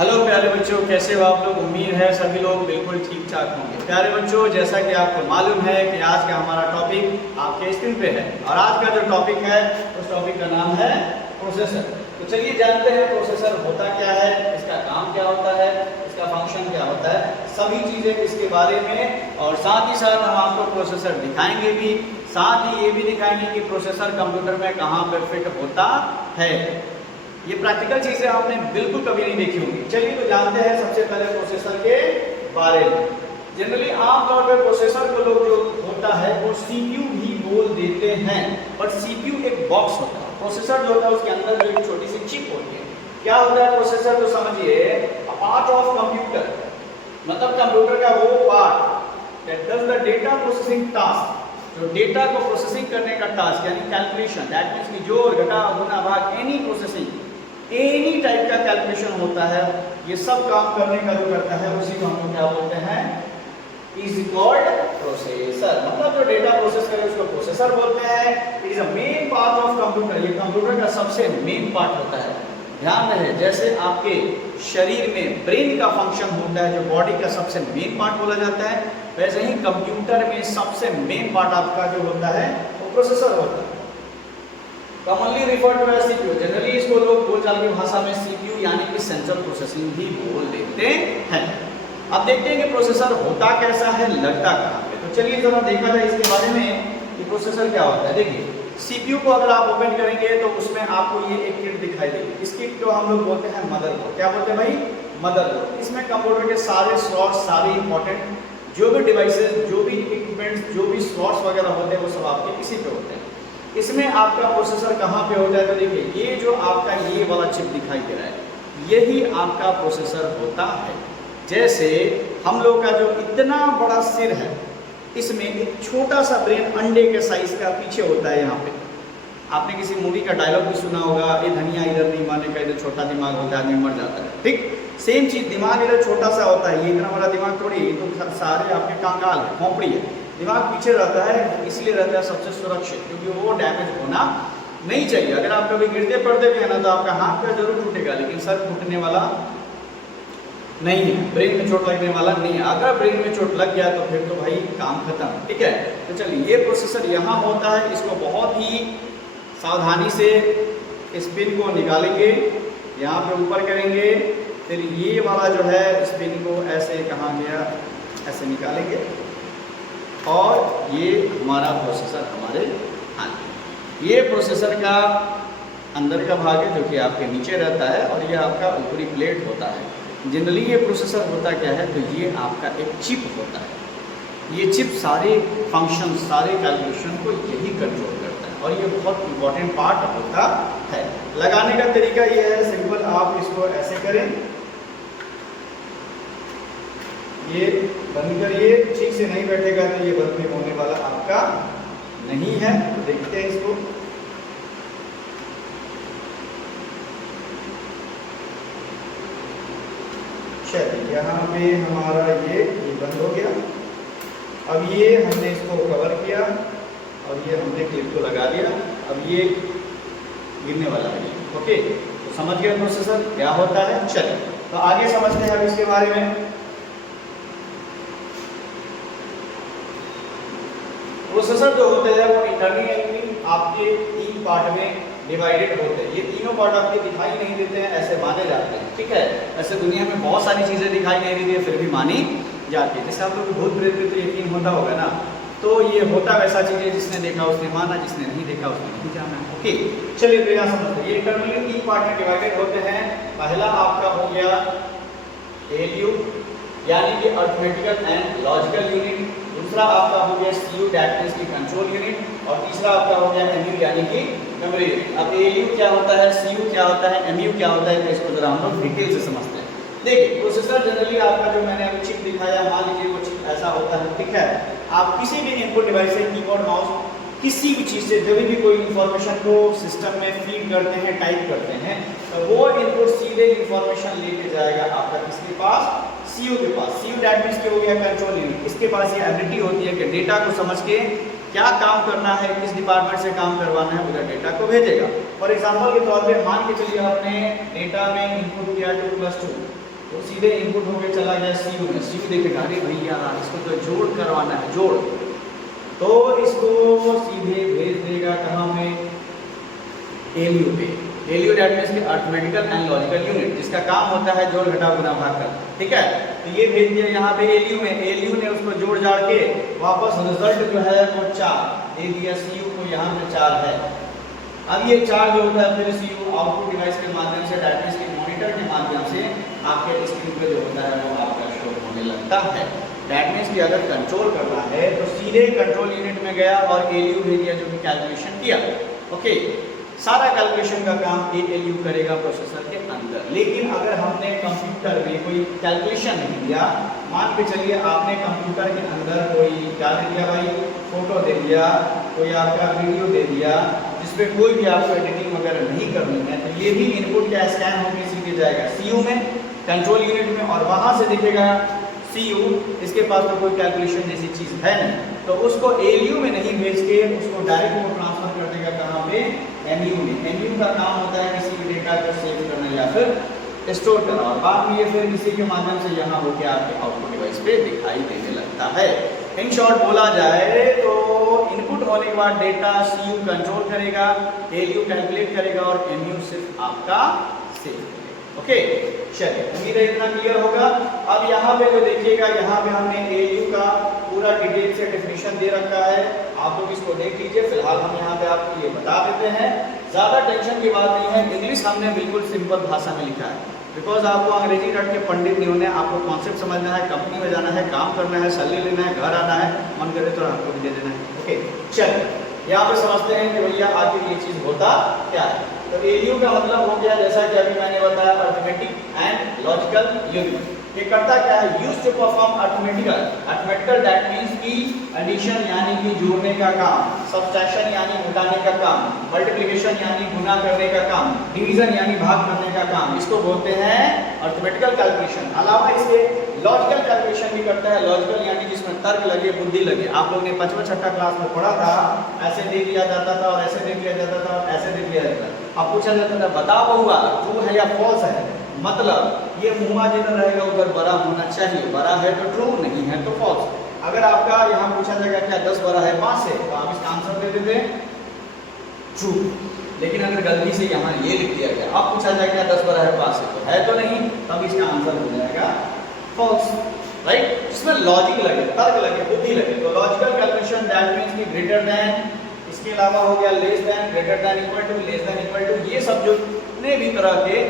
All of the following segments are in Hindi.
हेलो प्यारे बच्चों, कैसे हो आप लोग। उम्मीद है सभी लोग बिल्कुल ठीक ठाक होंगे। प्यारे बच्चों, जैसा कि आपको मालूम है कि आज का हमारा टॉपिक आपके स्क्रीन पे है और आज का जो टॉपिक है उस टॉपिक का नाम है प्रोसेसर। तो चलिए जानते हैं प्रोसेसर होता क्या है, इसका काम क्या होता है, इसका फंक्शन क्या होता है, सभी चीज़ें इसके बारे में। और साथ ही साथ हम आपको प्रोसेसर दिखाएंगे भी, साथ ही ये भी दिखाएंगे कि प्रोसेसर कंप्यूटर में कहाँ पर फिट होता है। ये प्रैक्टिकल चीजें आपने बिल्कुल कभी नहीं देखी होंगी। चलिए तो जानते हैं सबसे पहले प्रोसेसर के बारे में। जनरली आमतौर पर प्रोसेसर को लोग जो होता है वो सीपीयू भी बोल देते हैं, बट सीपीयू एक बॉक्स होता है। प्रोसेसर जो होता है उसके अंदर जो एक छोटी सी चिप होती है। क्या होता है प्रोसेसर, तो समझिए पार्ट ऑफ कंप्यूटर, मतलब कंप्यूटर का वो part that does the data processing task, जो डेटा को प्रोसेसिंग करने का टास्क यानी कैलकुलेशन, दैट मीन्स की जोड़ घटा गुणा भाग, एनी प्रोसेसिंग, एनी टाइप का कैलकुलेशन होता है, ये सब काम करने का जो करता है उसी को हम लोग क्या बोलते हैं, इज कॉल्ड प्रोसेसर। मतलब जो डेटा प्रोसेस करे उसको प्रोसेसर बोलते हैं। It is a main part of computer, ये कंप्यूटर का सबसे मेन पार्ट होता है। ध्यान रहे, जैसे आपके शरीर में ब्रेन का फंक्शन होता है जो बॉडी का सबसे मेन पार्ट बोला जाता है, वैसे ही कंप्यूटर में सबसे मेन पार्ट आपका जो होता है वो प्रोसेसर होता है। Commonly referred to as CPU, generally इसको लोग बोलचाल की भाषा में सीपीयू यानी कि सेंट्रल प्रोसेसिंग भी बोल देते हैं। अब देखते हैं कि प्रोसेसर होता कैसा है, लगता कहाँ पे। तो चलिए जरा देखा जाए इसके बारे में कि प्रोसेसर क्या होता है। देखिए सीपीयू को अगर आप ओपन करेंगे तो उसमें आपको ये एक किट दिखाई देगी। इस किट को हम लोग बोलते हैं मदरबोर्ड। क्या बोलते हैं भाई? मदरबोर्ड। इसमें कंप्यूटर के सारे स्लॉट्स, सारे इंपॉर्टेंट जो भी डिवाइसेस, जो भी इक्विपमेंट्स, जो भी स्लॉट्स वगैरह होते हैं वो सब आपके इसी पे होते हैं। इसमें आपका प्रोसेसर कहाँ पे होता है, तो देखिए ये जो आपका ये वाला चिप दिखाई दे रहा है यही आपका प्रोसेसर होता है। जैसे हम लोग का जो इतना बड़ा सिर है, इसमें एक छोटा सा ब्रेन अंडे के साइज का पीछे होता है। यहाँ पे आपने किसी मूवी का डायलॉग भी सुना होगा, ये धनिया इधर नहीं मारने का, इधर छोटा दिमाग होता है, आदमी मर जाता है। ठीक सेम चीज, दिमाग इधर छोटा सा होता है, ये इतना बड़ा दिमाग थोड़ी, ये तो सारे आपके कंकाल है, खोपड़ी है। दिमाग पीछे रहता है, इसलिए रहता है सबसे सुरक्षित, क्योंकि वो डैमेज होना नहीं चाहिए। अगर आप कभी गिरते पड़ते भी है ना तो आपका हाथ पे जरूर टूटेगा, लेकिन सर टूटने वाला नहीं है, ब्रेन में चोट लगने वाला नहीं है। अगर ब्रेन में चोट लग गया तो फिर तो भाई काम खत्म। ठीक है, तो चलिए ये प्रोसेसर यहाँ होता है, इसको बहुत ही सावधानी से इस पिन को निकालेंगे, यहाँ पे ऊपर करेंगे, फिर ये वाला जो है इस पिन को ऐसे, कहाँ गया, ऐसे निकालेंगे और ये हमारा प्रोसेसर हमारे हाथ में। ये प्रोसेसर का अंदर का भाग है जो कि आपके नीचे रहता है और ये आपका ऊपरी प्लेट होता है। जनरली ये प्रोसेसर होता क्या है, तो ये आपका एक चिप होता है। ये चिप सारे फंक्शन, सारे कैलकुलेशन को यही कंट्रोल करता है और ये बहुत इंपॉर्टेंट पार्ट होता है। लगाने का तरीका ये है सिंपल, आप इसको ऐसे करें, ये बंद करिए, ठीक से नहीं बैठेगा तो ये बंद नहीं होने वाला आपका नहीं है। तो देखते हैं इसको, चलिए यहाँ पे हमारा ये बंद हो गया। अब ये हमने इसको कवर किया और ये हमने क्लिप को लगा दिया, अब ये गिरने वाला है। ओके, तो समझ गए प्रोसेसर क्या होता है। चलिए तो आगे समझते हैं अब इसके बारे में। प्रोसेसर जो होते हैं वो इंटरनली आपके 3 पार्ट में डिवाइडेड होते हैं। ये तीनों पार्ट आपके दिखाई नहीं देते हैं, ऐसे माने जाते हैं। ठीक है, ऐसे दुनिया में बहुत सारी चीज़ें दिखाई नहीं देती है फिर भी मानी जाती है। जैसे आप लोग भूत प्रेत पे तो यकीन होता होगा ना, तो ये होता वैसा चीज़ है, जिसने देखा उसने माना, जिसने नहीं देखा उसने नहीं जाना। ओके, चलिए तो यहाँ समझते हैं। ये इंटरनली 3 पार्ट में डिवाइडेड होते हैं। पहला आपका हो गया ALU यानी कि अर्थमेटिकल एंड लॉजिकल यूनिट, दूसरा आपका हो गया CU दैट मींस की कंट्रोल यूनिट, और तीसरा आपका हो गया MU यानी कि मेमोरी यूनिट। अब ALU क्या होता है, CU क्या होता है, MU क्या होता है, तो इसको जरा हम लोग डिटेल से समझते हैं। देखिए प्रोसेसर जनरली आपका जो मैंने अभी चिप दिखाया, मान लीजिए वो चिप ऐसा होता है। ठीक है, आप किसी भी इनपुट डिवाइस से, कीबोर्ड, माउस, किसी भी चीज़ से जब भी कोई इन्फॉर्मेशन को सिस्टम में फीड करते हैं, टाइप करते हैं, तो वो इनपुट सीधे इन्फॉर्मेशन लेके जाएगा आपका किसके पास, CU के पास। CU दैट मींस के हो गया कंट्रोल यूनिट। इसके पास ये एबिलिटी होती है कि डेटा को समझ के क्या काम करना है, किस डिपार्टमेंट से काम करवाना है, उधर डेटा को भेजेगा। फॉर एग्जाम्पल के तौर पे मान के चलिए आपने डेटा में इनपुट किया 2 + 2, तो सीधे इनपुट होके चला गया सीयू में। सीयू देखेगा अरे भैया इसको तो जोड़ करवाना है, जोड़, तो इसको सीधे भेज देगा कहाँ में, एलयू पे। एलयू दैट मींस कि अर्थमेटिकल एंड लॉजिकल यूनिट, जिसका काम होता है जोड़ घटाव गुना भाग करना, ठीक है। तो ये भेज दिया यहाँ पे एलयू में, एलयू ने उसको जोड़ जाड़ के वापस रिजल्ट जो है वो 4 दे दिया सीयू को, यहाँ पे 4 है। अब ये 4 जो होता है फिर सीयू आउटपुट डिवाइस के माध्यम से, दैट मींस कि मॉनिटर के माध्यम से आपके स्क्रीन पे जो होता है वो आपका शो होने लगता है। दैट मींस कि अगर कंट्रोल करना है तो सीधे कंट्रोल यूनिट में गया और एलयू भेज दिया जो कि कैलकुलेशन किया। ओके, सारा कैलकुलेशन का काम एलयू करेगा प्रोसेसर के अंदर। लेकिन अगर हमने कंप्यूटर में कोई कैलकुलेशन नहीं दिया, मान के चलिए आपने कंप्यूटर के अंदर कोई क्या दे दिया भाई, फोटो दे दिया, कोई आपका वीडियो दे दिया, जिसपे कोई भी आपको एडिटिंग वगैरह नहीं करनी है, तो ये भी इनपुट क्या स्कैन होकर सीधे जाएगा सीयू में, कंट्रोल यूनिट में, और वहां से दिखेगा सीयू, इसके पास तो कोई कैलकुलेशन जैसी चीज है नहीं, तो उसको एलयू में नहीं भेज के उसको डायरेक्ट वो ट्रांसफर कर देगा कहाँ पे, एमयू में। एमयू का काम होता है किसी भी डेटा को सेव करना या फिर स्टोर करना, और बाद में ये फिर इसी के माध्यम से यहाँ होके आपके आउटपुट डिवाइस पे दिखाई देने लगता है। इन शॉर्ट बोला जाए तो इनपुट होने के बाद डेटा सीयू कंट्रोल करेगा, एलयू कैलकुलेट करेगा और एमयू सिर्फ आपका सेव करेगा। ओके, चलिए उम्मीद है इतना क्लियर होगा। अब यहाँ पे जो देखिएगा, यहाँ पे हमने एलयू का पूरा डिटेल से डेफिनेशन दे रखा है, आप लोग इसको देख लीजिए। फिलहाल हम यहाँ पे आपको ये बता देते हैं, ज़्यादा टेंशन की बात नहीं है। इंग्लिश हमने बिल्कुल सिंपल भाषा में लिखा है, बिकॉज आपको अंग्रेजी रट के पंडित नहीं होने, आपको कॉन्सेप्ट समझना है, कंपनी में जाना है, काम करना है, सैलरी लेना है, घर आना है, मन करे तो आपको भी दे देना है। ओके, चलिए यहाँ पे समझते हैं कि भैया आखिर ये चीज़ होता क्या है। तो एलयू का मतलब हो गया, जैसा कि अभी मैंने बताया, अर्थमेटिक एंड लॉजिकल यूनिट। ये करता क्या है, use to perform arithmetical, arithmetical that means की एडिशन यानी कि जोड़ने का काम, सब्सट्रैक्शन यानी घटाने का काम, मल्टीप्लिकेशन यानी गुना करने का काम, डिवीजन यानी भाग करने का काम, इसको बोलते हैं अर्थमेटिकल कैलकुलेशन। अलावा इसके लॉजिकल कैलकुलेशन भी करता है, लॉजिकल यानी जिसमें तर्क लगे, बुद्धि लगे। आप लोग ने 5वां 6ठा क्लास में पढ़ा था, ऐसे दे दिया जाता था और ऐसे दे दिया जाता था और ऐसे दे दिया जाता था। अब पूछा जाता था बता बहुआ ट्रू है या फॉल्स है, मतलब ये मुँह जिधर रहेगा उधर बड़ा होना चाहिए, बड़ा है तो ट्रू, नहीं है तो फॉल्स। अगर आपका यहाँ पूछा जाएगा क्या 10 बड़ा है 5 से, तो आप इसका आंसर दे देते ट्रू। लेकिन अगर गलती से यहाँ ये लिख दिया गया, अब पूछा जाएगा 10 बड़ा है 5 से, तो है तो नहीं, तब इसका आंसर हो जाएगा फॉल्स, राइट। इसमें लॉजिक लगे, तर्क लगे, बुद्धि लगे। तो लॉजिकल कैलकुलेशन दैट मींस की ग्रेटर देन, इसके अलावा हो गया less than, greater than, equal to, less than, equal to, ये सब जो जितने भी तरह के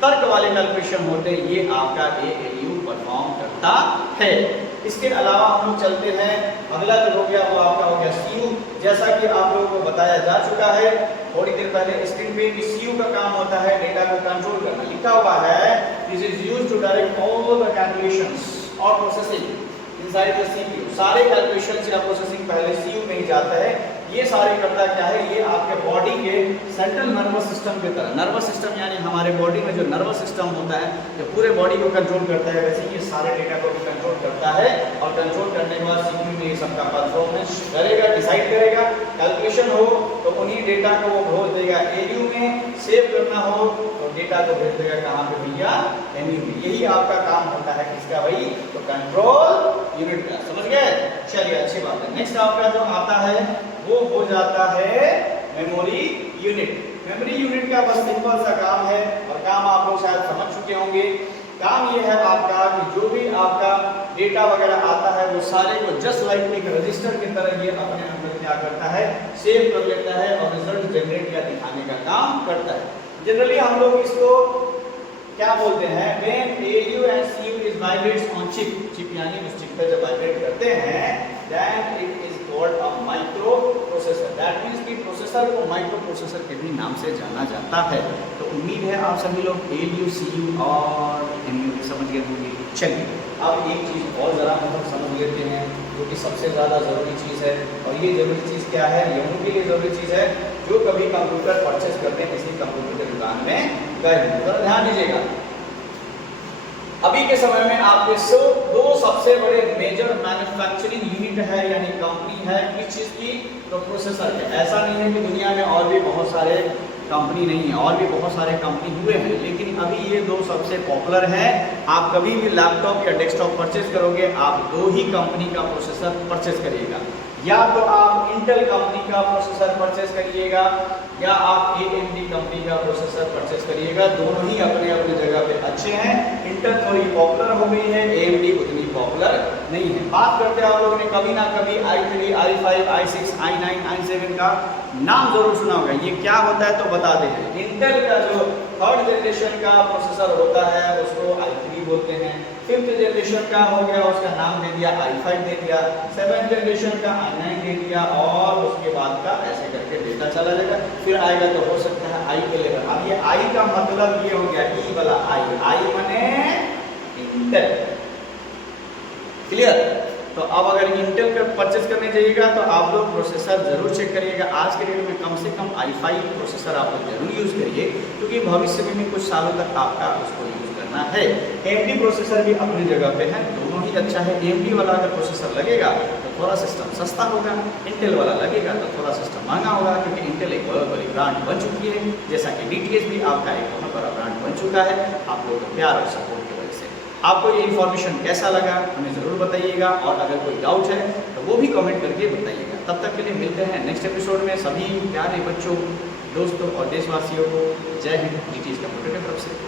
तर्क वाले कैलकुलेशन होते हैं ये आपका एलयू परफॉर्म करता है। इसके अलावा हम लोग चलते हैं, अगला जो हो गया वो आपका हो गया सीयू। जैसा कि आप लोगों को बताया जा चुका है थोड़ी देर पहले स्क्रीन पे, कि सीयू का काम होता है डेटा को कंट्रोल करना। लिखा हुआ है this is used to direct all the calculations और प्रोसेसिंग इनसाइड द सीपीयू। सारे कैलकुलेशंस या प्रोसेसिंग पहले सीयू में ही जाता है। ये सारे करता क्या है, ये आपके बॉडी के सेंट्रल नर्वस सिस्टम की तरह, नर्वस सिस्टम यानी हमारे बॉडी में जो नर्वस सिस्टम होता है जो पूरे बॉडी को कंट्रोल करता है, वैसे ये सारे डेटा को भी कंट्रोल करता है। और कंट्रोल करने के बाद सीपीयू में ये सबका परफॉर्मेंस करेगा, डिसाइड करेगा। कैलकुलेशन हो तो उन्हीं डेटा को वो भेज देगा एलयू में, सेव करना हो तो डेटा को भेज देगा कहाँ पे भैया, एमयू में। यही आपका काम होता है किसका भाई, तो कंट्रोल यूनिट का। समझ गए, चलिए अच्छी बात है। नेक्स्ट आपका जो आता है वो हो जाता है मेमोरी यूनिट। मेमोरी यूनिट का बस सिंपल सा काम है, और काम आप लोग शायद समझ चुके होंगे। काम ये है आपका कि जो भी आपका डेटा वगैरह आता है वो सारे को जस्ट लाइक एक रजिस्टर की तरह ये अपने अंदर क्या करता है, सेव कर लेता है और रिजल्ट जनरेट या दिखाने का काम करता है। जनरली हम लोग इसको क्या बोलते हैं, when ALU and CU is vibrates on chip, chip यानी उस चिप पे जब वाइब्रेट करते हैं, then it is called a microprocessor. That means कि प्रोसेसर को माइक्रो प्रोसेसर के भी नाम से जाना जाता है। तो उम्मीद है आप सभी लोग ALU, CU और MU समझ गए होंगे। चलिए अब एक चीज़ और ज़रा हम लोग समझ लेते हैं जो कि सबसे ज़्यादा ज़रूरी चीज़ है, और ये ज़रूरी चीज़ क्या है, ये उनके लिए ज़रूरी चीज़ है जो कभी कंप्यूटर परचेज करते हैं किसी कंप्यूटर की दुकान में गए। तो ध्यान दीजिएगा, अभी के समय में आपके दो सबसे बड़े मेजर मैन्युफैक्चरिंग यूनिट है यानी कंपनी है किस चीज़ की, तो प्रोसेसर है। ऐसा नहीं है कि दुनिया में और भी बहुत सारे कंपनी नहीं है, और भी बहुत सारे कंपनी हुए हैं, लेकिन अभी ये दो सबसे पॉपुलर हैं। आप कभी भी लैपटॉप या डेस्कटॉप परचेज करोगे, आप दो ही कंपनी का प्रोसेसर परचेज करिएगा, या तो आप इंटेल कंपनी का प्रोसेसर परचेज करिएगा या आप AMD कंपनी का प्रोसेसर परचेज करिएगा। दोनों ही अपने अपने जगह पे अच्छे हैं। इंटेल थोड़ी पॉपुलर हो गई है, AMD उतनी पॉपुलर नहीं है। बात करते हैं, आप लोगों ने कभी ना कभी i3, i5, i6, i9, i7 का नाम जरूर सुना होगा। ये क्या होता है तो बता दें। इंटेल का जो थर्ड जनरेशन का प्रोसेसर होता है उसको i3 बोलते हैं। फिफ्थ जनरेशन का हो गया, उसका नाम दे दिया i5 दे दिया। सेवेंथ जनरेशन का i9 दे दिया, और उसके बाद का ऐसे करके देता चला जाएगा। फिर आएगा तो हो सकता है i11। अब ये i का मतलब ये हो गया ई वाला i माने इंटेल। क्लियर? तो अब अगर इंटेल का परचेज करने जाइएगा तो आप लोग प्रोसेसर जरूर चेक करिएगा। आज के डेट में कम से कम i5 प्रोसेसर आप लोग जरूर यूज़ करिए, क्योंकि भविष्य में कुछ सालों तक आपका उसको यूज़ करना है। AMD प्रोसेसर भी अपनी जगह पे है, दोनों ही अच्छा है। AMD वाला अगर प्रोसेसर लगेगा तो थोड़ा सिस्टम सस्ता होगा, इंटेल वाला लगेगा तो थोड़ा सिस्टम महंगा होगा, क्योंकि इंटेल एक बहुत बड़ी ब्रांड बन चुकी है, जैसा कि DTH भी आपका एक बहुत बड़ा ब्रांड बन चुका है। आप लोगों का प्यार और सपोर्ट की वजह से। आपको ये इन्फॉर्मेशन कैसा लगा हमें ज़रूर बताइएगा, और अगर कोई डाउट है तो वो भी कमेंट करके बताइएगा। तब तक के लिए मिलते हैं नेक्स्ट एपिसोड में। सभी प्यारे बच्चों, दोस्तों और देशवासियों को जय हिंद, DTH कंप्यूटर की तरफ से।